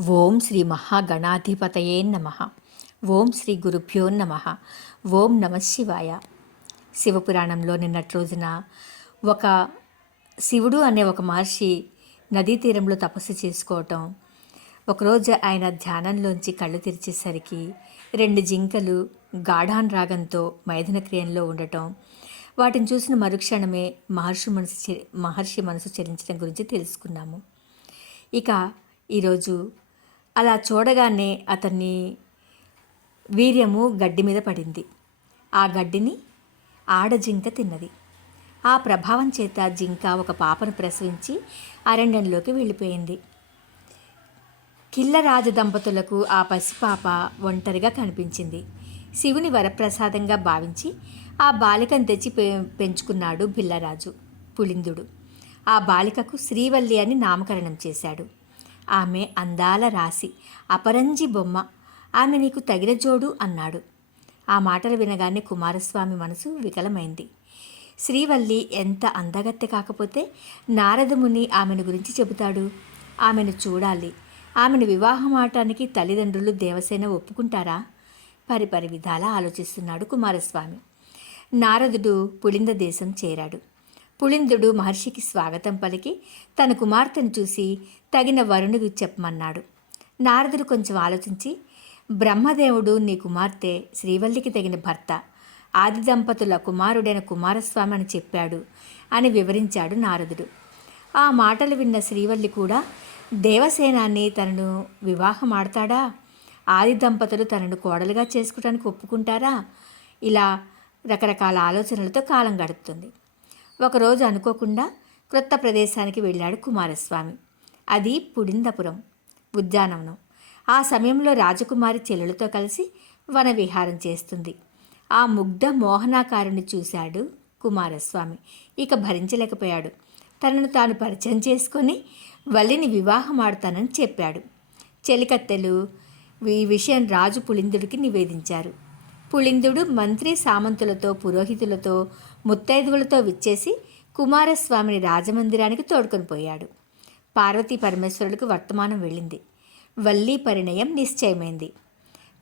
ఓం శ్రీ మహాగణాధిపతయే నమ. ఓం శ్రీ గురుభ్యో నమ. ఓం నమ శివాయ. శివపురాణంలో నిన్నటి రోజున ఒక శివుడు అనే ఒక మహర్షి నదీ తీరంలో తపస్సు చేసుకోవటం ఒకరోజు ఆయన ధ్యానంలోంచి కళ్ళు తెరిచేసరికి రెండు జింకలు గాఢాన్ రాగంతో మైథున క్రియంలో ఉండటం వాటిని చూసిన మరుక్షణమే మహర్షి మనసు చె- మహర్షి మనసు చెల్లించడం గురించి తెలుసుకున్నాము. ఇక ఈరోజు అలా చూడగానే అతన్ని వీర్యము గడ్డి మీద పడింది. ఆ గడ్డిని ఆడ జింక తిన్నది. ఆ ప్రభావం చేత జింక ఒక పాపను ప్రసవించి అరణ్యంలోకి వెళ్ళిపోయింది. కిల్లరాజు దంపతులకు ఆ పసిపాప ఒంటరిగా కనిపించింది. శివుని వరప్రసాదంగా భావించి ఆ బాలికను తెచ్చి పె- పెంచుకున్నాడు బిల్లరాజు పులిందుడు. ఆ బాలికకు శ్రీవల్లి అని నామకరణం చేశాడు. ఆమె అందాల రాశి అపరంజి బొమ్మ. ఆమె నీకు తగిన జోడు అన్నాడు. ఆ మాటలు వినగానే కుమారస్వామి మనసు వికలమైంది. శ్రీవల్లి ఎంత అందగత్తె కాకపోతే నారదముని ఆమెను గురించి చెబుతాడు? ఆమెను చూడాలి. ఆమెను వివాహం ఆటానికి తల్లిదండ్రులు దేవసేన ఒప్పుకుంటారా? పరిపరి విధాలా ఆలోచిస్తున్నాడు కుమారస్వామి. నారదుడు పులింద దేశం చేరాడు. పుళిందుడు మహర్షికి స్వాగతం పలికి తన కుమార్తెను చూసి తగిన వరుణుడు చెప్పమన్నాడు. నారదుడు కొంచెం ఆలోచించి బ్రహ్మదేవుడు నీ కుమార్తె శ్రీవల్లికి తగిన భర్త. ఆది దంపతుల కుమారుడైన కుమారస్వామి అని చెప్పాడు అని వివరించాడు నారదుడు. ఆ మాటలు విన్న శ్రీవల్లి కూడా దేవసేనాన్ని తనను వివాహం ఆడతాడా? ఆది దంపతులు తనను కోడలుగా చేసుకోవడానికి ఒప్పుకుంటారా? ఇలా రకరకాల ఆలోచనలతో కాలం గడుపుతుంది. ఒకరోజు అనుకోకుండా క్రొత్త ప్రదేశానికి వెళ్ళాడు కుమారస్వామి. అది పుడిందపురం ఉద్యానవనం. ఆ సమయంలో రాజకుమారి చెల్లెలతో కలిసి వన విహారం చేస్తుంది. ఆ ముగ్ధ మోహనాకారుని చూశాడు కుమారస్వామి. ఇక భరించలేకపోయాడు. తనను తాను పరిచయం చేసుకొని వల్లిని వివాహం ఆడతానని చెప్పాడు. చెలికత్తెలు ఈ విషయం రాజు పులిందుడికి నివేదించారు. పుళిందుడు మంత్రి సామంతులతో పురోహితులతో ముత్తైదువులతో విచ్చేసి కుమారస్వామిని రాజమందిరానికి తోడుకొని పోయాడు. పార్వతీ పరమేశ్వరులకు వర్తమానం వెళ్ళింది. వల్లీ పరిణయం నిశ్చయమైంది.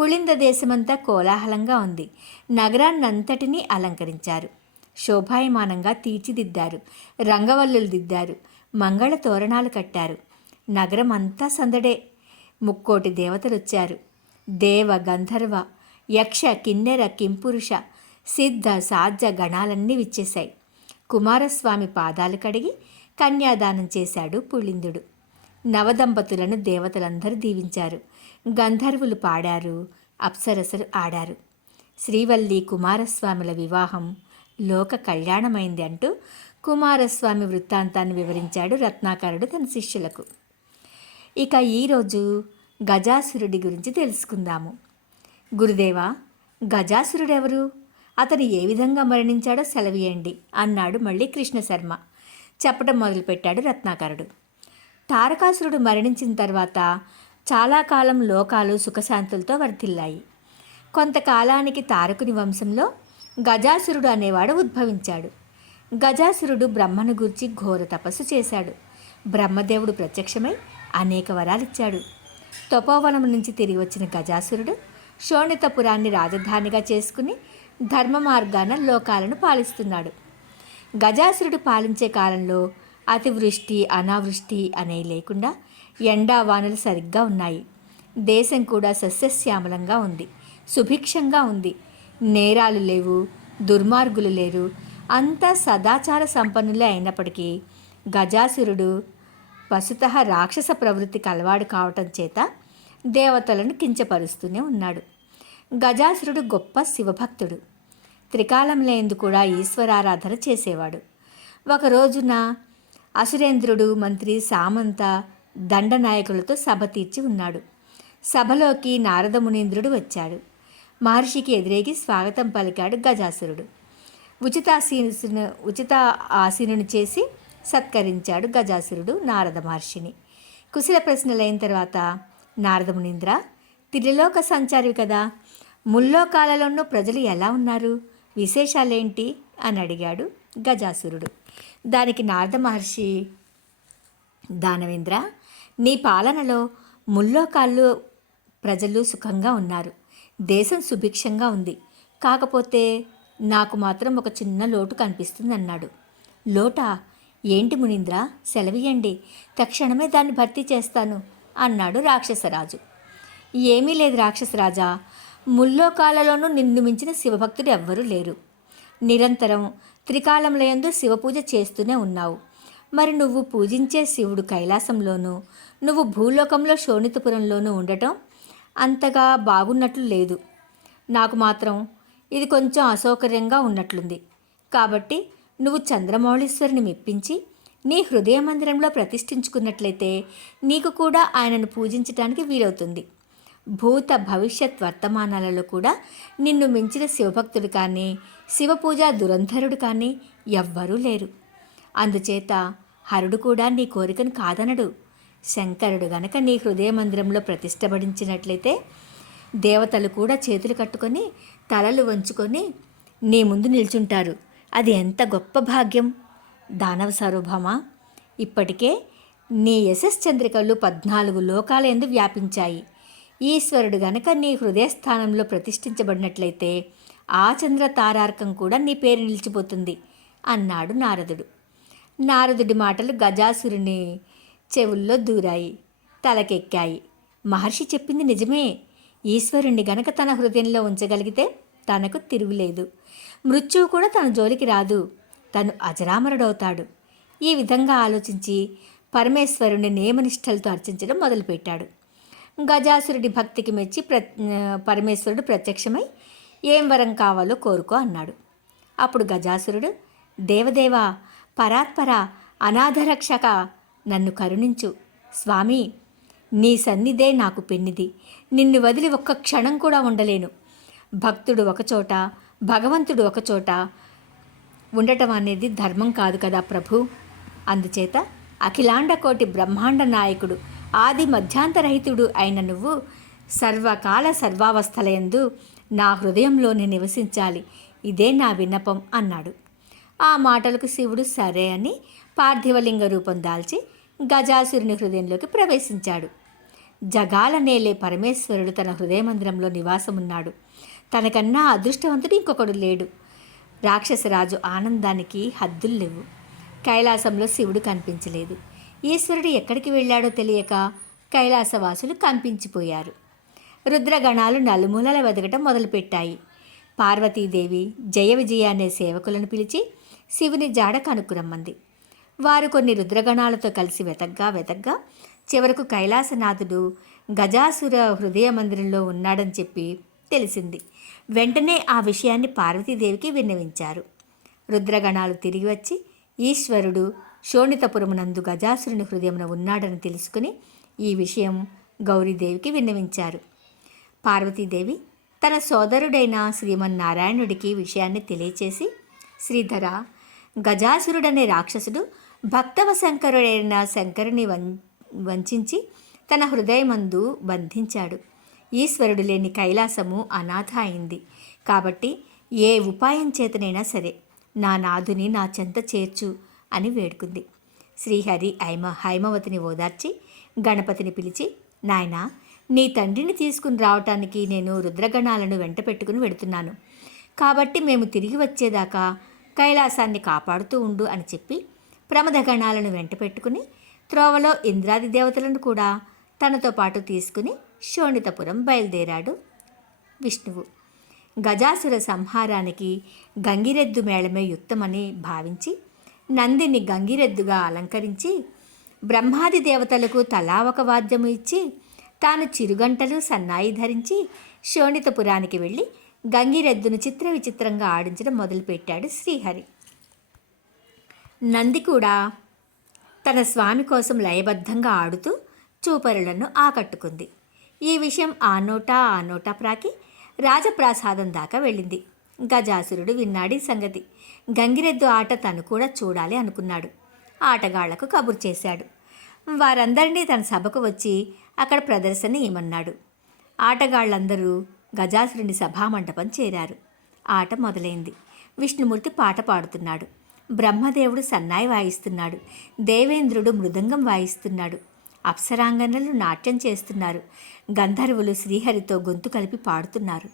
పుళింద దేశమంతా కోలాహలంగా ఉంది. నగరాన్నంతటినీ అలంకరించారు. శోభాయమానంగా తీర్చిదిద్దారు. రంగవల్లులు దిద్దారు. మంగళ తోరణాలు కట్టారు. నగరం అంతా సందడే. ముక్కోటి దేవతలొచ్చారు. దేవ గంధర్వ యక్ష కిన్నెర కింపురుష సిద్ధ సాధ్య గణాలన్నీ విచ్చేశాయి. కుమారస్వామి పాదాలు కడిగి కన్యాదానం చేశాడు పుళిందుడు నవదంపతులను దేవతలందరూ దీవించారు. గంధర్వులు పాడారు అప్సరసలు ఆడారు. శ్రీవల్లి కుమారస్వాముల వివాహం లోక కళ్యాణమైంది అంటూ కుమారస్వామి వృత్తాంతాన్ని వివరించాడు రత్నాకరుడు తన శిష్యులకు. ఇక ఈరోజు గజాసురుడి గురించి తెలుసుకుందాము. గురుదేవా గజాసురుడెవరు? అతను ఏ విధంగా మరణించాడో సెలవియండి అన్నాడు మళ్ళీ కృష్ణశర్మ. చెప్పడం మొదలుపెట్టాడు రత్నాకరుడు. తారకాసురుడు మరణించిన తర్వాత చాలా కాలం లోకాలు సుఖశాంతులతో వర్ధిల్లాయి. కొంతకాలానికి తారకుని వంశంలో గజాసురుడు అనేవాడు ఉద్భవించాడు. గజాసురుడు బ్రహ్మను గూర్చి ఘోర తపస్సు చేశాడు. బ్రహ్మదేవుడు ప్రత్యక్షమై అనేక వరాలిచ్చాడు. తపోవనం నుంచి తిరిగి వచ్చిన గజాసురుడు శోణితపురాన్ని రాజధానిగా చేసుకుని ధర్మ మార్గాన లోకాలను పాలిస్తున్నాడు. గజాసురుడు పాలించే కాలంలో అతివృష్టి అనావృష్టి అనేవి లేకుండా ఎండా వానలు సరిగ్గా ఉన్నాయి. దేశం కూడా సస్యశ్యామలంగా ఉంది. సుభిక్షంగా ఉంది. నేరాలు లేవు దుర్మార్గులు లేరు. అంతా సదాచార సంపన్నులే అయినప్పటికీ గజాసురుడు వసుత రాక్షస ప్రవృత్తికి అలవాడు కావటం చేత దేవతలను కించపరుస్తూనే ఉన్నాడు. గజాసురుడు గొప్ప శివభక్తుడు. త్రికాలంలేందు కూడా ఈశ్వరారాధన చేసేవాడు. ఒక రోజున అసురేంద్రుడు మంత్రి సామంత దండనాయకులతో సభ తీర్చి ఉన్నాడు. సభలోకి నారద మునీంద్రుడు వచ్చాడు. మహర్షికి ఎదురేగి స్వాగతం పలికాడు గజాసురుడు. ఉచితాసీను ఉచిత ఆసీనుని చేసి సత్కరించాడు గజాసురుడు నారద మహర్షిని. కుశల ప్రశ్నలైన తర్వాత నారదమునింద్ర త్రిలోక సంచారి కదా. ముల్లోకాలలోనూ ప్రజలు ఎలా ఉన్నారు? విశేషాలేంటి? అని అడిగాడు గజాసురుడు. దానికి నారద మహర్షి దానవేంద్ర నీ పాలనలో ముల్లోకాళ్ళు ప్రజలు సుఖంగా ఉన్నారు. దేశం సుభిక్షంగా ఉంది. కాకపోతే నాకు మాత్రం ఒక చిన్న లోటు కనిపిస్తుంది అన్నాడు లోటా ఏంటి మునీంద్ర? సెలవియండి తక్షణమే దాన్ని భర్తీ చేస్తాను. అన్నాడు రాక్షసరాజు. ఏమీ లేదు రాక్షసరాజా. ముల్లోకాలలోనూ నిన్ను మించిన శివభక్తుడు ఎవ్వరూ లేరు. నిరంతరం త్రికాలములయందు శివపూజ చేస్తూనే ఉన్నావు. మరి నువ్వు పూజించే శివుడు కైలాసంలోనూ నువ్వు భూలోకంలో శోణితపురంలోనూ ఉండటం అంతగా బాగున్నట్లు లేదు. నాకు మాత్రం ఇది కొంచెం అసౌకర్యంగా ఉన్నట్లుంది. కాబట్టి నువ్వు చంద్రమౌళీశ్వరిని మెప్పించి నీ హృదయ మందిరంలో ప్రతిష్ఠించుకున్నట్లయితే నీకు కూడా ఆయనను పూజించటానికి వీలవుతుంది. భూత భవిష్యత్ వర్తమానాలలో కూడా నిన్ను మించిన శివభక్తుడు కానీ శివపూజా దురంధరుడు కానీ ఎవ్వరూ లేరు. అందుచేత హరుడు కూడా నీ కోరికను కాదనడు. శంకరుడు గనక నీ హృదయ మందిరంలో ప్రతిష్టపడించినట్లయితే దేవతలు కూడా చేతులు కట్టుకొని తలలు వంచుకొని నీ ముందు నిల్చుంటారు. అది ఎంత గొప్ప భాగ్యం! దానవ సార్వభౌమ. ఇప్పటికే నీ యశస్ చంద్రికలు పద్నాలుగు లోకాల ఎందు వ్యాపించాయి. ఈశ్వరుడు గనక నీ హృదయస్థానంలో ప్రతిష్ఠించబడినట్లయితే ఆ చంద్ర తారార్కం కూడా నీ పేరు నిలిచిపోతుంది అన్నాడు నారదుడు. నారదుడి మాటలు గజాసురుని చెవుల్లో దూరాయి తలకెక్కాయి. మహర్షి చెప్పింది నిజమే. ఈశ్వరుణ్ణి గనక తన హృదయంలో ఉంచగలిగితే తనకు తిరుగులేదు. మృత్యువు కూడా తన జోలికి రాదు. తను అజరామరుడవుతాడు. ఈ విధంగా ఆలోచించి పరమేశ్వరుని నియమనిష్టలతో అర్చించడం మొదలుపెట్టాడు. గజాసురుడి భక్తికి మెచ్చి ప్ర పరమేశ్వరుడు ప్రత్యక్షమై ఏం వరం కావాలో కోరుకో అన్నాడు. అప్పుడు గజాసురుడు దేవదేవ పరాత్పర అనాథరక్షక నన్ను కరుణించు. స్వామి నీ సన్నిధే నాకు పెన్నిది. నిన్ను వదిలి ఒక్క క్షణం కూడా ఉండలేను. భక్తుడు ఒకచోట భగవంతుడు ఒకచోట ఉండటం అనేది ధర్మం కాదు కదా ప్రభు. అందుచేత అఖిలాండ కోటి బ్రహ్మాండ నాయకుడు ఆది మధ్యాంతరహితుడు అయిన నువ్వు సర్వకాల సర్వావస్థలయందు నా హృదయంలోనే నివసించాలి. ఇదే నా విన్నపం అన్నాడు. ఆ మాటలకు శివుడు సరే అని పార్థివలింగ రూపం దాల్చి గజాసురుని హృదయంలోకి ప్రవేశించాడు. జగాల నేలే పరమేశ్వరుడు తన హృదయమందిరంలో నివాసమున్నాడు. తనకన్నా అదృష్టవంతుడు ఇంకొకడు లేడు. రాక్షసరాజు ఆనందానికి హద్దులు లేవు. కైలాసంలో శివుడు కనిపించలేదు. ఈశ్వరుడు ఎక్కడికి వెళ్ళాడో తెలియక కైలాసవాసులు కంపించిపోయారు. రుద్రగణాలు నలుమూలల వెదగటం మొదలుపెట్టాయి. పార్వతీదేవి జయ విజయ అనే సేవకులను పిలిచి శివుని జాడ కనుక్కురమ్మంది. వారు కొన్ని రుద్రగణాలతో కలిసి వెతగ్గా వెతగ్గా చివరకు కైలాసనాథుడు గజాసుర హృదయ మందిరంలో ఉన్నాడని చెప్పి తెలిసింది. వెంటనే ఆ విషయాన్ని పార్వతీదేవికి విన్నవించారు. రుద్రగణాలు తిరిగి వచ్చి ఈశ్వరుడు శోణితపురమునందు గజాసురుని హృదయమున ఉన్నాడని తెలుసుకుని ఈ విషయం గౌరీదేవికి విన్నవించారు. పార్వతీదేవి తన సోదరుడైన శ్రీమన్నారాయణుడికి విషయాన్ని తెలియచేసి శ్రీధర గజాసురుడనే రాక్షసుడు భక్తవ శంకరుడైన శంకరుని వం వంచించి తన హృదయమందు బంధించాడు. ఈశ్వరుడు లేని కైలాసము అనాథ అయింది. కాబట్టి ఏ ఉపాయం చేతనైనా సరే నా నాథుని నా చెంత చేర్చు అని వేడుకుంది. శ్రీహరి హైమ హైమవతిని ఓదార్చి గణపతిని పిలిచి నాయనా నీ తండ్రిని తీసుకుని రావటానికి నేను రుద్రగణాలను వెంట పెట్టుకుని వెడుతున్నాను. కాబట్టి మేము తిరిగి వచ్చేదాకా కైలాసాన్ని కాపాడుతూ ఉండు అని చెప్పి ప్రమదగణాలను వెంట పెట్టుకుని త్రోవలో ఇంద్రాది దేవతలను కూడా తనతో పాటు తీసుకుని శోణితపురం బయలుదేరాడు విష్ణువు. గజాసుర సంహారానికి గంగిరెద్దు మేళమే యుక్తమని భావించి నందిని గంగిరెద్దుగా అలంకరించి బ్రహ్మాది దేవతలకు తలా ఒక వాద్యము ఇచ్చి తాను చిరుగంటలు సన్నాయి ధరించి శోణితపురానికి వెళ్ళి గంగిరెద్దును చిత్ర విచిత్రంగా ఆడించడం మొదలుపెట్టాడు శ్రీహరి. నంది కూడా తన స్వామి కోసం లయబద్ధంగా ఆడుతూ చూపరులను ఆకట్టుకుంది. ఈ విషయం ఆ నోటా ఆ నోటా ప్రాకి రాజప్రాసాదం దాకా వెళ్ళింది. గజాసురుడు విన్నాడు ఈ సంగతి. గంగిరెద్దు ఆట తను కూడా చూడాలి అనుకున్నాడు. ఆటగాళ్ళకు కబురు చేశాడు. వారందరినీ తన సభకు వచ్చి అక్కడ ప్రదర్శన ఇమ్మన్నాడు ఆటగాళ్ళందరూ గజాసురుని సభామండపం చేరారు. ఆట మొదలైంది. విష్ణుమూర్తి పాట పాడుతున్నాడు. బ్రహ్మదేవుడు సన్నాయి వాయిస్తున్నాడు. దేవేంద్రుడు మృదంగం వాయిస్తున్నాడు. అప్సరాంగనలు నాట్యం చేస్తున్నారు. గంధర్వులు శ్రీహరితో గొంతు కలిపి పాడుతున్నారు.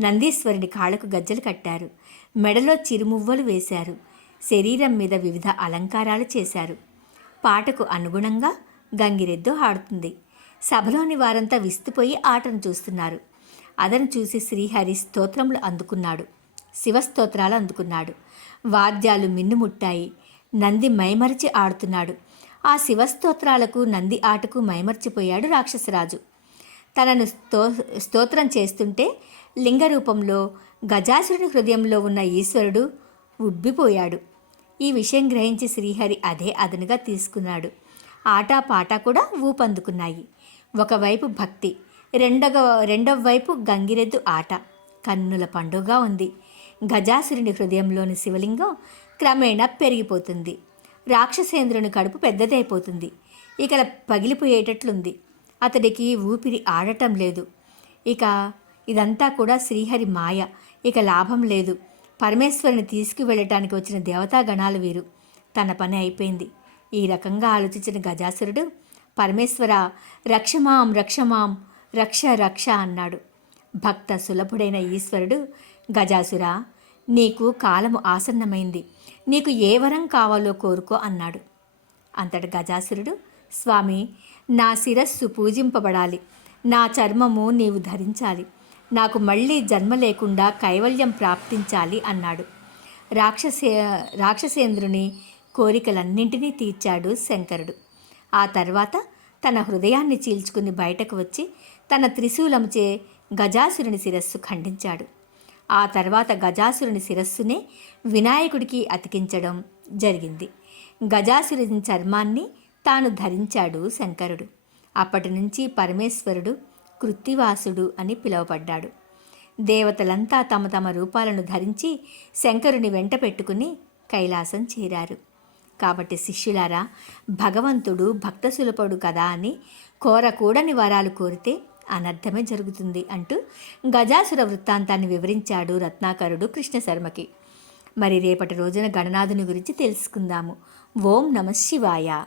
నందీశ్వరుని కాళ్ళకు గజ్జలు కట్టారు. మెడలో చిరుమువ్వలు వేశారు. శరీరం మీద వివిధ అలంకారాలు చేశారు. పాటకు అనుగుణంగా గంగిరెద్దు ఆడుతుంది సభలోని వారంతా విస్తుపోయి ఆటను చూస్తున్నారు. అదను చూసి శ్రీహరి స్తోత్రములు అందుకున్నాడు. శివస్తోత్రాలు అందుకున్నాడు. వాద్యాలు మిన్నుముట్టాయి. నంది మైమరిచి ఆడుతున్నాడు. ఆ శివస్తోత్రాలకు నంది ఆటకు మైమర్చిపోయాడు రాక్షసరాజు. తనను స్తో స్తోత్రం చేస్తుంటే లింగ రూపంలో గజాసురుని హృదయంలో ఉన్న ఈశ్వరుడు ఉబ్బిపోయాడు. ఈ విషయం గ్రహించి శ్రీహరి అదే అదనుగా తీసుకున్నాడు. ఆట పాట కూడా ఊపందుకున్నాయి. ఒకవైపు భక్తి రెండవ రెండవ వైపు గంగిరెద్దు ఆట. కన్నుల పండుగ ఉంది. గజాసురుని హృదయంలోని శివలింగం క్రమేణా పెరిగిపోతుంది. రాక్షసేంద్రుని కడుపు పెద్దదైపోతుంది. ఇక పగిలిపోయేటట్లుంది. అతడికి ఊపిరి ఆడటం లేదు. ఇక ఇదంతా కూడా శ్రీహరి మాయ. ఇక లాభం లేదు. పరమేశ్వరుని తీసుకువెళ్ళటానికి వచ్చిన దేవతా గణాలు వీరు. తన పని అయిపోయింది. ఈ రకంగా ఆలోచించిన గజాసురుడు పరమేశ్వర రక్షమాం రక్షమాం రక్ష రక్ష అన్నాడు. భక్త సులభుడైన ఈశ్వరుడు గజాసుర నీకు కాలము ఆసన్నమైంది. నీకు ఏ వరం కావాలో కోరుకో అన్నాడు. అంతటి గజాసురుడు స్వామి నా శిరస్సు పూజింపబడాలి. నా చర్మము నీవు ధరించాలి. నాకు మళ్ళీ జన్మ లేకుండా కైవల్యం ప్రాప్తించాలి అన్నాడు. రాక్షసే రాక్షసేంద్రుని కోరికలన్నింటినీ తీర్చాడు శంకరుడు. ఆ తర్వాత తన హృదయాన్ని చీల్చుకుని బయటకు వచ్చి తన త్రిశూలముచే గజాసురుని శిరస్సు ఖండించాడు. ఆ తర్వాత గజాసురుని శిరస్సునే వినాయకుడికి అతికించడం జరిగింది. గజాసురుని చర్మాన్ని తాను ధరించాడు శంకరుడు. అప్పటి నుంచి పరమేశ్వరుడు కృత్తివాసుడు అని పిలువబడ్డాడు. దేవతలంతా తమ తమ రూపాలను ధరించి శంకరుని వెంట పెట్టుకుని కైలాసం చేరారు. కాబట్టి శిష్యులారా భగవంతుడు భక్త సులభుడు కదా అని కోరకూడని వరాలు కోరితే అనర్థమే జరుగుతుంది అంటూ గజాసుర వృత్తాంతాన్ని వివరించాడు రత్నాకరుడు కృష్ణశర్మకి. మరి రేపటి రోజున గణనాథుని గురించి తెలుసుకుందాము. ఓం నమ శివాయ.